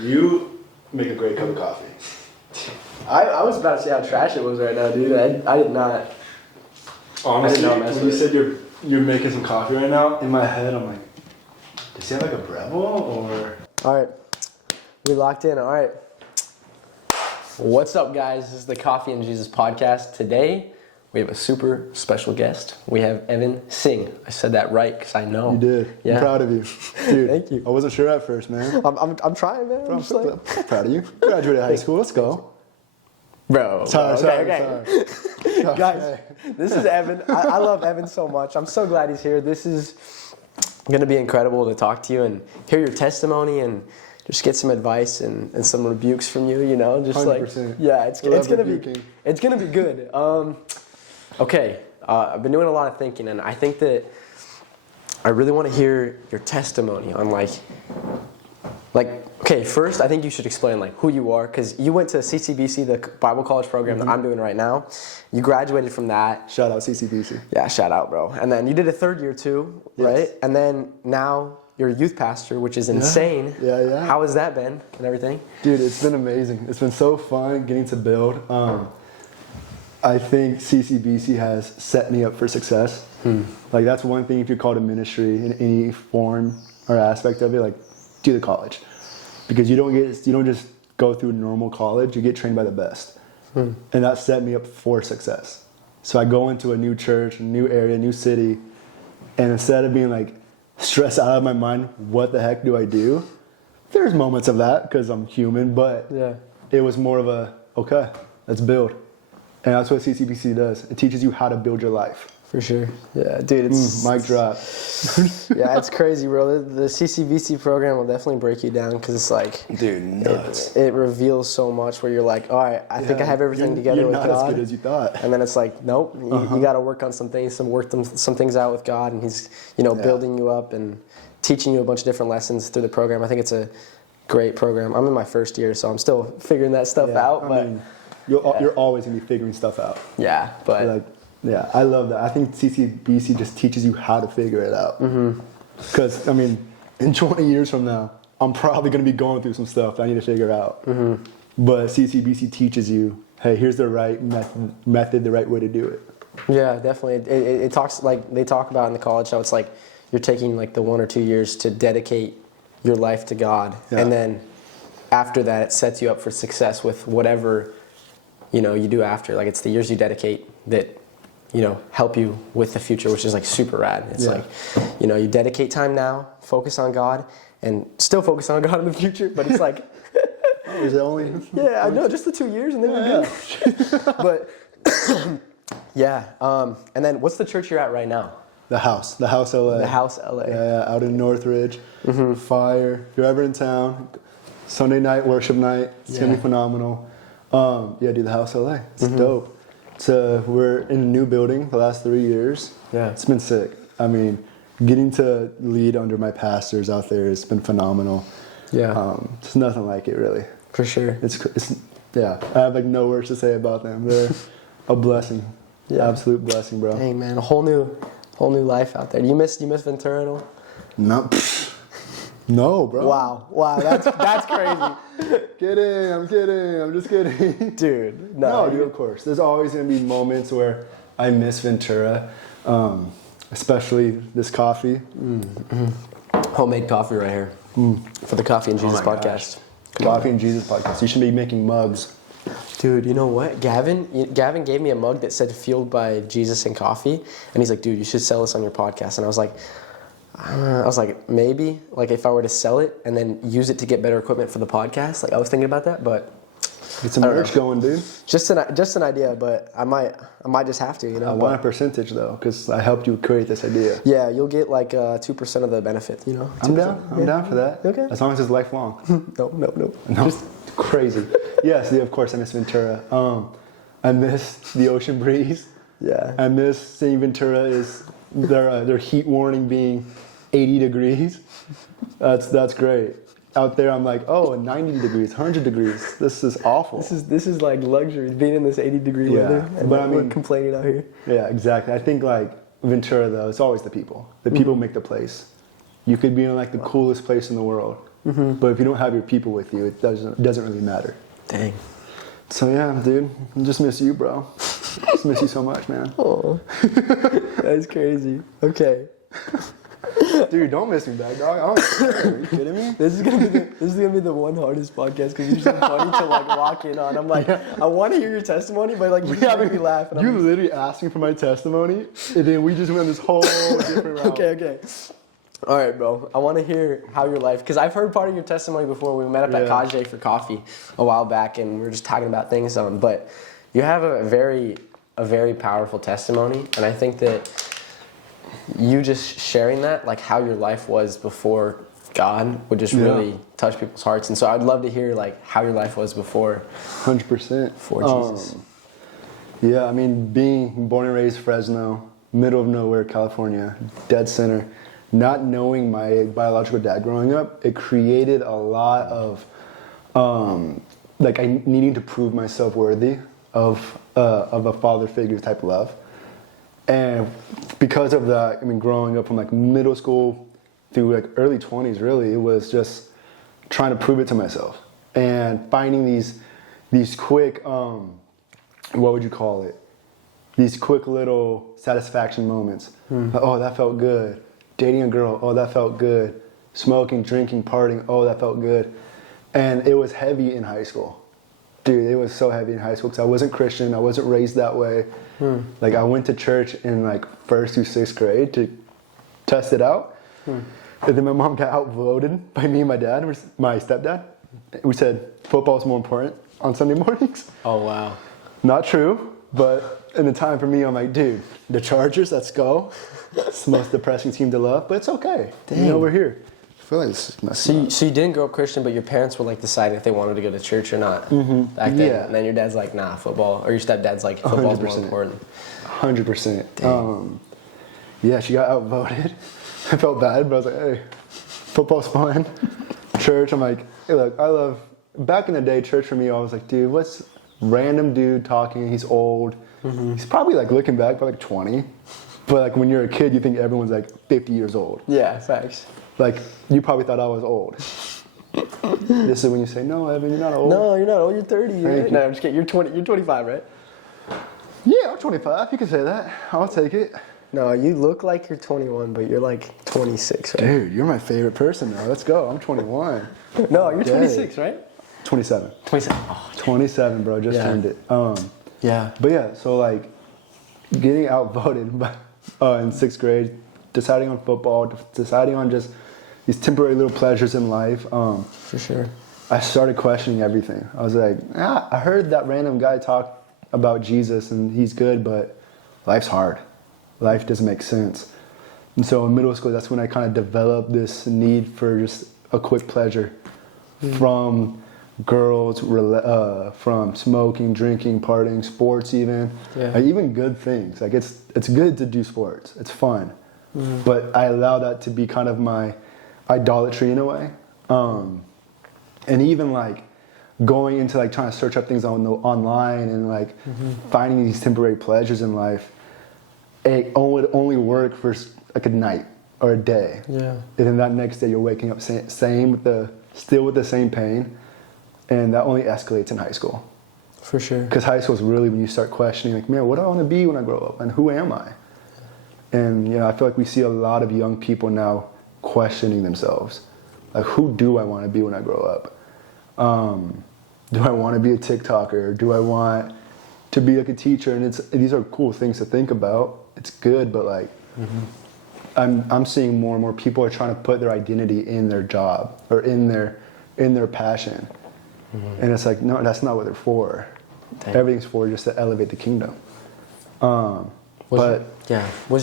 You make a great cup of coffee. I was about to say how trash it was right now, dude. I did not. Honestly, I did not mess when with you said you're making some coffee right now, in my head I'm like, does he have like a Breville or? All right, we locked in. All right. What's up, guys? This is the Coffee and Jesus podcast. Today, we have a super special guest. We have Evan Singh. I said that right because I know. You did. Yeah. I'm proud of you, dude. Thank you. I wasn't sure at first, man. I'm trying, man. I'm proud of you. Graduated high school. Let's go. Bro. Sorry. Guys, this is Evan. I love Evan so much. I'm so glad he's here. This is going to be incredible to talk to you and hear your testimony and just get some advice and some rebukes from you, you know, just 100%. like, yeah, it's gonna be good. Okay, I've been doing a lot of thinking, and I think that I really want to hear your testimony on like, okay, first I think you should explain like who you are, because you went to CCBC, the Bible college program that I'm doing right now. You graduated from that. Shout out CCBC. Yeah, shout out, bro. And then you did a third year too, right? Yes. And then now you're a youth pastor, which is insane. Yeah. How has that been and everything? Dude, it's been amazing. It's been so fun getting to build. I think CCBC has set me up for success. Like that's one thing if you're called a ministry in any form or aspect of it, like do the college. Because you don't just go through normal college, you get trained by the best. And that set me up for success. So I go into a new church, a new area, new city, and instead of being like stressed out of my mind, what the heck do I do? There's moments of that because I'm human, but it was more of a, okay, let's build. And that's what CCBC does. It teaches you how to build your life. For sure. Yeah, dude, it's... mic drop. Yeah, it's crazy, bro. The CCBC program will definitely break you down because it's like... Dude, nuts. It reveals so much where you're like, all right, I think I have everything together with God. You're not as good as you thought. And then it's like, nope, you got to work on some things, some things out with God, and He's, building you up and teaching you a bunch of different lessons through the program. I think it's a great program. I'm in my first year, so I'm still figuring that stuff out. I mean, you're always going to be figuring stuff out. Yeah, but... Yeah, I love that. I think CCBC just teaches you how to figure it out. Because, in 20 years from now, I'm probably going to be going through some stuff that I need to figure out. But CCBC teaches you, hey, here's the right method, the right way to do it. Yeah, definitely. It talks like they talk about in the college how it's like you're taking like the 1 or 2 years to dedicate your life to God. Yeah. And then after that, it sets you up for success with whatever, you do after. Like it's the years you dedicate that help you with the future, which is like super rad. It's like, you dedicate time now, focus on God, and still focus on God in the future. But it's like, is it only? Yeah, I know, just the 2 years, and then we're good. But and then what's the church you're at right now? The House LA. The House LA. Yeah, out in Northridge. Fire. If you're ever in town, Sunday night worship night. It's gonna be phenomenal. Dude, the House LA. It's dope. So we're in a new building the last 3 years. Yeah. It's been sick. Getting to lead under my pastors out there has been phenomenal. Yeah. There's nothing like it really. For sure. It's I have like no words to say about them. They're a blessing. Yeah. Absolute blessing, bro. Dang, man, a whole new life out there. Do you miss Ventura at all? No. No, bro. Wow, that's crazy. I'm kidding. I'm just kidding. Dude, no, dude, of course. There's always going to be moments where I miss Ventura, especially this coffee. Homemade coffee right here for the Coffee and Jesus podcast. Coffee and Jesus podcast. You should be making mugs. Dude, you know what? Gavin gave me a mug that said "Fueled by Jesus and Coffee," and he's like, "Dude, you should sell this on your podcast." And I was like, maybe, like if I were to sell it and then use it to get better equipment for the podcast, like I was thinking about that, but get some merch going, dude. Just an idea, but I might just have to, I want a percentage though, because I helped you create this idea. Yeah, you'll get like 2% of the benefit, I'm down. I'm down for that. Okay. As long as it's lifelong. No. Just crazy. Yes, of course I miss Ventura. I miss the ocean breeze. Yeah. I miss seeing Ventura is their heat warning being 80 degrees. That's great. Out there, I'm like, 90 degrees, 100 degrees. This is awful. This is like luxury, being in this 80-degree weather, and we're complaining out here. Yeah, exactly. I think like Ventura, though, it's always the people. The people make the place. You could be in like the coolest place in the world, But if you don't have your people with you, it doesn't really matter. Dang. So yeah, dude, I just miss you, bro. Just miss you so much, man. Oh, that's crazy. Okay. Dude, don't miss me back, dog. I don't care. Are you kidding me? This is gonna be the one hardest podcast because you're so funny to like walk in on. I'm like, I want to hear your testimony, but like you make me laugh. And You I'm literally asked me for my testimony, and then we just went on this whole different route. okay. All right, bro. I want to hear how your life, because I've heard part of your testimony before. We met up at Kajay for coffee a while back, and we were just talking about things. But you have a very powerful testimony, and I think that you just sharing that, like how your life was before God, would just really touch people's hearts. And so I'd love to hear like how your life was before. 100%. For Jesus. Yeah, I mean, being born and raised Fresno, middle of nowhere, California, dead center, not knowing my biological dad growing up, it created a lot of like I needing to prove myself worthy of a father figure type love. And because of that, I mean, growing up from like middle school through like early 20s, really, it was just trying to prove it to myself and finding these quick, what would you call it? These quick little satisfaction moments. Like, oh, that felt good. Dating a girl, oh, that felt good. Smoking, drinking, partying, oh, that felt good. And it was heavy in high school. Dude, it was so heavy in high school because I wasn't Christian. I wasn't raised that way. Like I went to church in like 1st through 6th grade to test it out. And then my mom got outvoted by me and my dad, my stepdad. We said football's more important on Sunday mornings. Oh, wow. Not true, but in the time for me, I'm like, dude, the Chargers, let's go. It's the most depressing team to love, but it's okay. Dang. You know, we're here. I feel like this is messing up. So you didn't grow up Christian, but your parents were like deciding if they wanted to go to church or not back then. Yeah. And then your dad's like, nah, football. Or your stepdad's like, football's more important. 100%. Yeah, she got outvoted. I felt bad, but I was like, hey, football's fun. Church, I'm like, hey, look, I love, back in the day, church for me, I was like, dude, what's random dude talking, he's old. He's probably like looking back, probably like 20. But like when you're a kid, you think everyone's like 50 years old. Yeah, facts. Like you probably thought I was old. This is when you say, no, Evan, you're not old. No, you're not old, you're 30. Right? You. No, I'm just kidding. You're 25, right? Yeah, I'm 25. You can say that. I'll take it. No, you look like you're 21, but you're like 26, right? Dude, you're my favorite person now. Let's go. I'm 21. No, you're 26, right? 27. 27. Oh, 27, bro. Just turned it. yeah. But yeah, so like getting outvoted in 6th grade, deciding on football, deciding on just these temporary little pleasures in life. For sure. I started questioning everything. I was like, I heard that random guy talk about Jesus and he's good, but life's hard. Life doesn't make sense. And so in middle school, that's when I kind of developed this need for just a quick pleasure from girls, from smoking, drinking, partying, sports even. Yeah. Like, even good things. Like it's good to do sports. It's fun. But I allow that to be kind of my idolatry in a way. And even like going into like trying to search up things online and like finding these temporary pleasures in life, it would only work for like a night or a day. Yeah. And then that next day you're waking up still with the same pain, and that only escalates in high school. For sure. Because high school is really when you start questioning, like, man, what do I want to be when I grow up, and who am I? And you know, I feel like we see a lot of young people now questioning themselves, like, who do I want to be when I grow up? Do I want to be a TikToker? Do I want to be like a teacher? And these are cool things to think about. It's good, but like, I'm seeing more and more people are trying to put their identity in their job or in their passion, and it's like, no, that's not what they're for. Dang. Everything's for just to elevate the kingdom. Was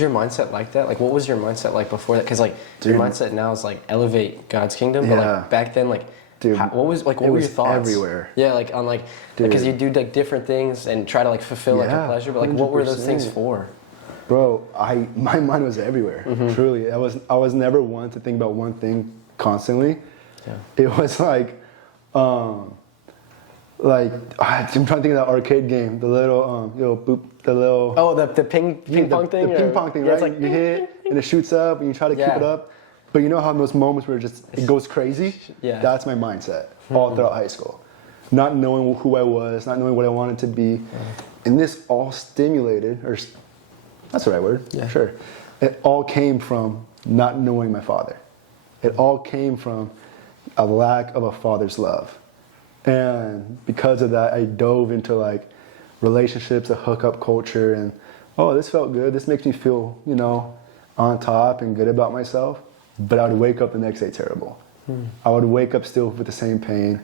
your mindset like that? Like, what was your mindset like before that? Because like your mindset now is like elevate God's kingdom, but like back then, like, dude, what were your thoughts? Everywhere. Yeah, like on like because you do like different things and try to like fulfill like a pleasure, but like 100%. What were those things for? Bro, my mind was everywhere. Truly, I was never one to think about one thing constantly. Yeah. It was like I'm trying to think of that arcade game, the little the ping pong thing. The ping pong thing, right? Like, you hit it and it shoots up and you try to keep it up. But you know how in those moments where it goes crazy? Yeah. That's my mindset all throughout high school. Not knowing who I was, not knowing what I wanted to be. And this all stimulated, or that's the right word, Yeah. sure. It all came from not knowing my father. It all came from a lack of a father's love. And because of that, I dove into like relationships, a hookup culture, and this felt good. This makes me feel, on top and good about myself. But I would wake up the next day terrible. I would wake up still with the same pain.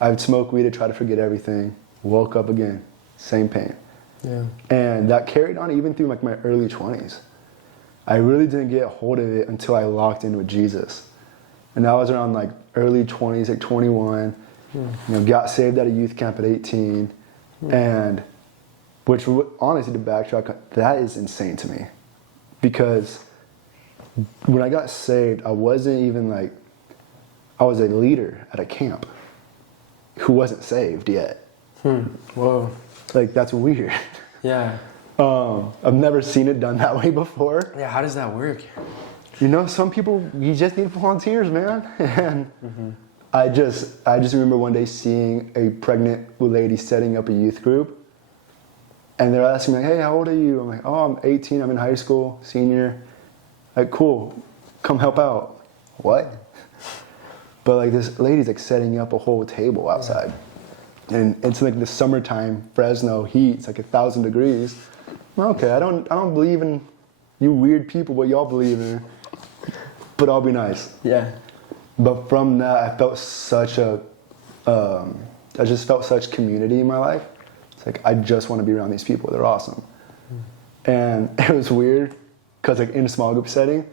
I would smoke weed to try to forget everything. Woke up again, same pain. Yeah. And that carried on even through like my early 20s. I really didn't get a hold of it until I locked in with Jesus. And that was around like early 20s, like 21. Got saved at a youth camp at 18. And which honestly, to backtrack, that is insane to me. Because when I got saved, I wasn't even like, I was a leader at a camp who wasn't saved yet. Whoa. Like, that's weird. Yeah. I've never seen it done that way before. Yeah, how does that work? Some people, you just need volunteers, man. And I just remember one day seeing a pregnant lady setting up a youth group. And they're asking me, like, hey, how old are you? I'm like, I'm 18, I'm in high school, senior. Like, cool, come help out. What? But like this lady's like setting up a whole table outside. And it's like the summertime Fresno heat, it's like 1,000 degrees. Okay, I don't believe in you weird people, what y'all believe in. But I'll be nice. Yeah. But from that, I felt I just felt such community in my life. It's like, I just want to be around these people. They're awesome. And it was weird because like in a small group setting,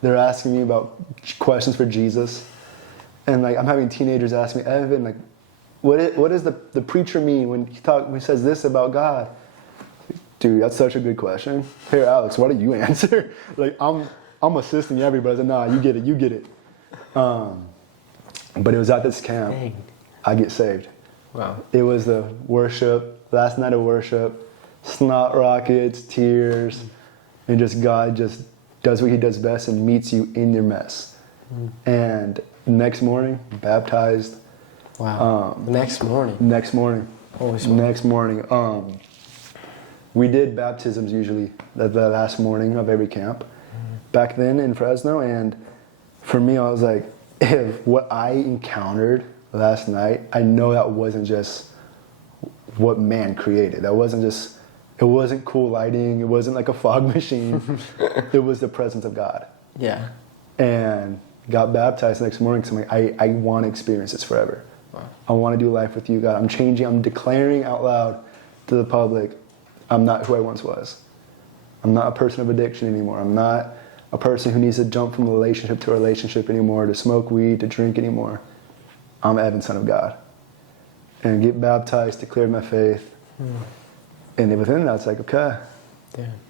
they're asking me about questions for Jesus. And like I'm having teenagers ask me, Evan, like, what does the preacher mean when he says this about God? Dude, that's such a good question. Here, Alex, why don't you answer? Like I'm assisting everybody. I said, nah, you get it. But it was at this camp. Dang. I get saved. Wow. It was the last night of worship, snot rockets, tears, and just God just does what he does best and meets you in your mess. And next morning, baptized. Wow. Next morning. Holy smokes. Next morning. We did baptisms usually the last morning of every camp back then in Fresno. And for me, I was like, if what I encountered last night, I know that wasn't just what man created. It wasn't cool lighting. It wasn't like a fog machine. It was the presence of God. Yeah. And got baptized the next morning because I'm like, I want to experience this forever. Wow. I want to do life with you, God. I'm declaring out loud to the public, I'm not who I once was. I'm not a person of addiction anymore. I'm not a person who needs to jump from relationship to relationship anymore, to smoke weed, to drink anymore. I'm Evan, son of God. And get baptized, declared my faith. And then within that, it's like, okay,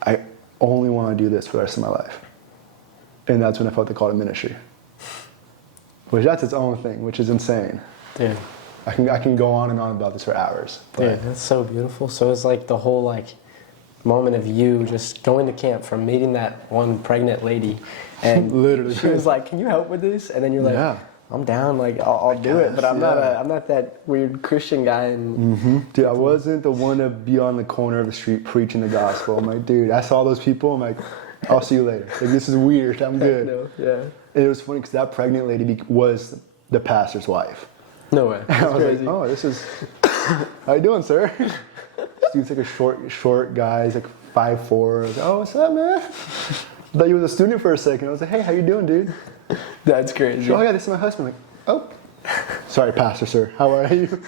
I only want to do this for the rest of my life. And that's when I felt the call to ministry. Which that's its own thing, which is insane. Dude. I can go on and on about this for hours. Dude, that's so beautiful. So it's like the whole moment of you just going to camp from meeting that one pregnant lady, and literally she was like, "Can you help with this?" And then you're like, yeah. "I'm down. Like I'll do it." But I'm not that weird Christian guy. And dude, I wasn't the one to be on the corner of the street preaching the gospel. I'm like, dude, I saw those people. I'm like, I'll see you later. Like, this is weird. I'm good. No, yeah. And it was funny because that pregnant lady was the pastor's wife. No way. I was crazy. like, this is, how you doing, sir? This dude's like a short guy. He's like 5'4". I was like, what's up, man? I thought you was a student for a second. I was like, hey, how you doing, dude? That's crazy. Oh, yeah, this is my husband. I'm like, sorry, pastor, sir. How are you?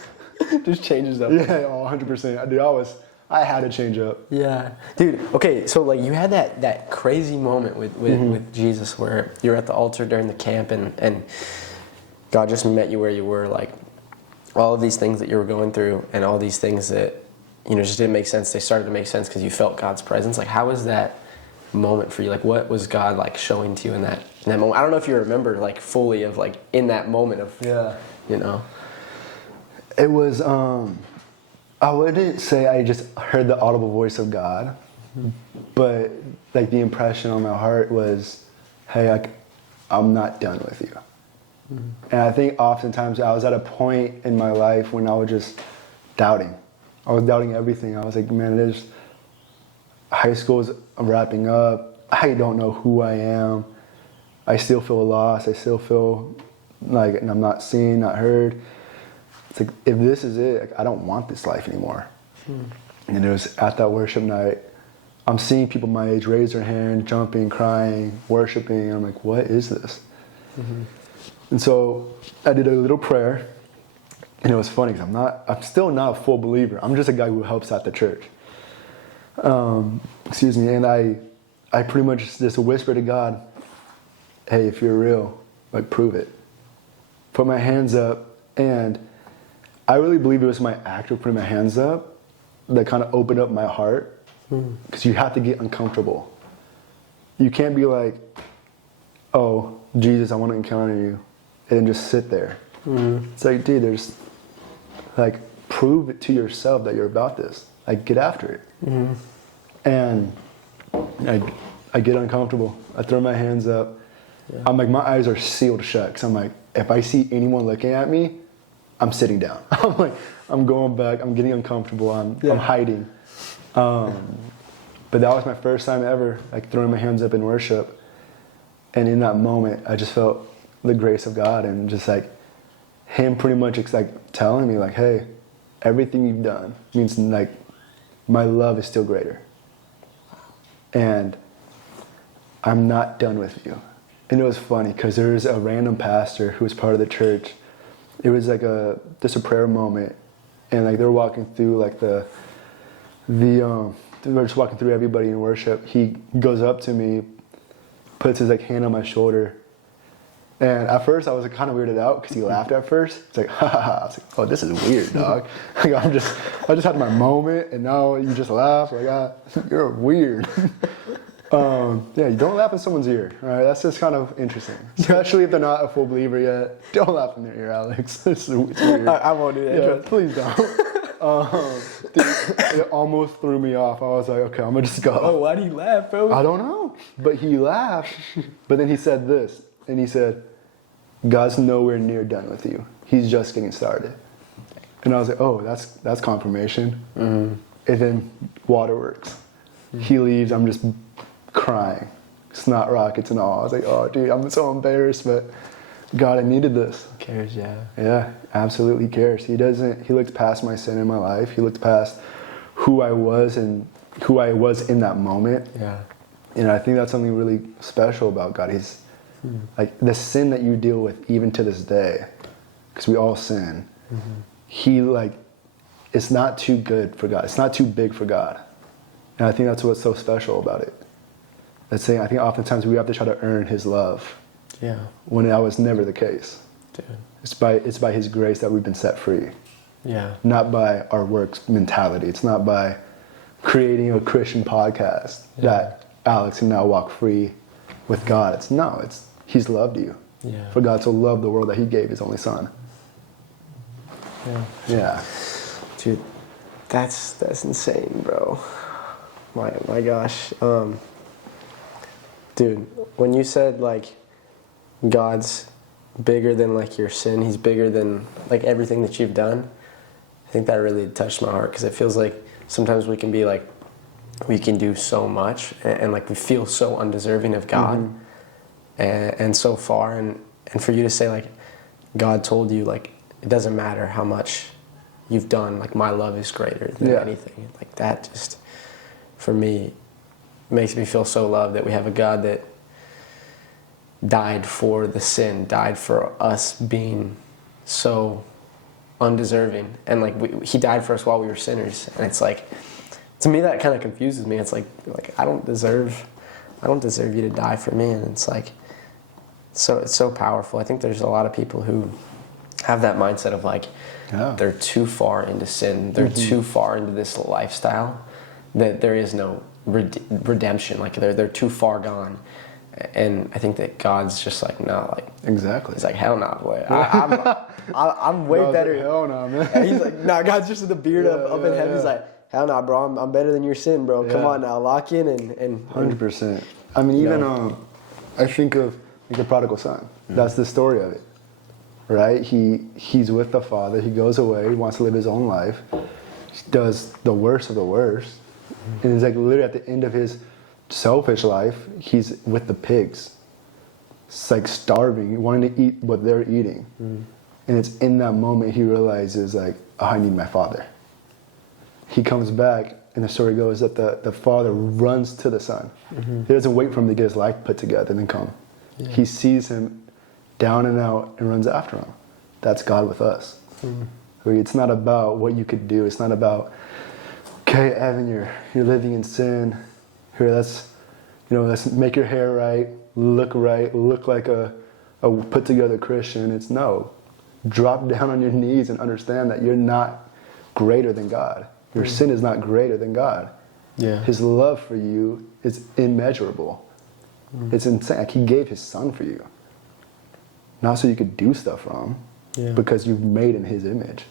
Just changes up. Yeah, 100%. Dude, I had to change up. Yeah. Dude, okay, so you had that crazy moment with Jesus where you're at the altar during the camp and God just met you where you were, all of these things that you were going through and all these things that, just didn't make sense. They started to make sense because you felt God's presence. How was that moment for you? What was God showing to you in that moment? I don't know if you remember fully of in that moment of, It was, I wouldn't say I just heard the audible voice of God, but the impression on my heart was, hey, I'm not done with you. And I think oftentimes I was at a point in my life when I was just doubting. I was doubting everything. I was like, man, high school is wrapping up. I don't know who I am. I still feel lost. I still feel like I'm not seen, not heard. It's like, if this is it, like, I don't want this life anymore. And it was at that worship night, I'm seeing people my age raise their hand, jumping, crying, worshiping. And I'm like, what is this? And so I did a little prayer. And it was funny because I'm still not a full believer. I'm just a guy who helps at the church. Excuse me. And I pretty much just whispered to God, hey, if you're real, like, prove it. Put my hands up. And I really believe it was my act of putting my hands up that kind of opened up my heart. Because you have to get uncomfortable. You can't be like, oh, Jesus, I want to encounter you. And then just sit there. It's like, dude, prove it to yourself that you're about this. Like, get after it. And I get uncomfortable. I throw my hands up. Yeah. I'm like, my eyes are sealed shut. Because I'm like, if I see anyone looking at me, I'm sitting down. I'm like, I'm going back. I'm getting uncomfortable. I'm hiding. But that was my first time ever, like, throwing my hands up in worship. And in that moment, I just felt the grace of God, and just like him pretty much like telling me, like, hey, everything you've done means, like, my love is still greater. And I'm not done with you. And it was funny because there was a random pastor who was part of the church. It was like just a prayer moment. And like they were walking through like they were just walking through everybody in worship. He goes up to me, puts his like hand on my shoulder. And at first I was like kind of weirded out because he laughed at first. It's like, ha ha ha. I was like, oh, this is weird, dog. Like, I just had my moment, and now you just laugh. Like, you're weird. Yeah, you don't laugh in someone's ear, right? That's just kind of interesting. Especially if they're not a full believer yet. Don't laugh in their ear, Alex. It's weird. I won't do that. Yeah, please don't. Dude, it almost threw me off. I was like, okay, I'm gonna just go. Oh, why do you laugh, bro? I don't know. But he laughed. But then he said this. And he said, God's nowhere near done with you. He's just getting started. And I was like, oh, that's confirmation. Mm-hmm. And then waterworks. Mm-hmm. He leaves. I'm just crying. Snot rockets and all. I was like, oh, dude, I'm so embarrassed. But God, I needed this. He cares, yeah. Yeah, absolutely cares. He looks past my sin in my life. He looks past who I was and who I was in that moment. Yeah. And I think that's something really special about God. He's like the sin that you deal with even to this day, because we all sin. Mm-hmm. He it's not too good for God. It's not too big for God. And I think that's what's so special about it. I think oftentimes we have to try to earn His love. Yeah. When that was never the case. Dude. It's by His grace that we've been set free. Yeah. Not by our works mentality. It's not by creating a Christian podcast that Alex can now walk free with God. It's He's loved you. Yeah. For God so loved the world that He gave His only Son. Yeah. Yeah. Dude, that's insane, bro. My gosh. Dude, when you said like God's bigger than like your sin, He's bigger than like everything that you've done, I think that really touched my heart, because it feels like sometimes we can be like, we can do so much and like we feel so undeserving of God. Mm-hmm. And so far, and for you to say like God told you like it doesn't matter how much you've done, like my love is greater than anything. Like that just, for me, makes me feel so loved that we have a God that died for the sin, died for us being so undeserving, and like He died for us while we were sinners. And it's like, to me that kind of confuses me. It's like I don't deserve you to die for me. And it's like, so it's so powerful. I think there's a lot of people who have that mindset of like, they're too far into sin, they're too far into this lifestyle, that there is no redemption. Like they're too far gone. And I think that God's just like, no, like exactly. He's like, hell no, boy. I'm way better. Hell no, man. And he's like, no, God's just with the beard up in heaven. He's like, hell no, bro. I'm better than your sin, bro. Come on now, lock in and 100%. I mean, even I think of like the prodigal son. That's the story of it, right? He's with the father. He goes away. He wants to live his own life. He does the worst of the worst. And it's like literally at the end of his selfish life, he's with the pigs. It's like starving, wanting to eat what they're eating. And it's in that moment he realizes like, oh, I need my father. He comes back, and the story goes that the father runs to the son. He doesn't wait for him to get his life put together and then come. Yeah. He sees him down and out and runs after him. That's God with us. It's not about what you could do. It's not about, okay, Evan, you're living in sin. Here, let's make your hair right, look like a put together Christian. It's no. Drop down on your knees and understand that you're not greater than God. Your sin is not greater than God. Yeah. His love for you is immeasurable. It's insane. Like he gave his son for you. Not so you could do stuff for him, because you've made in his image.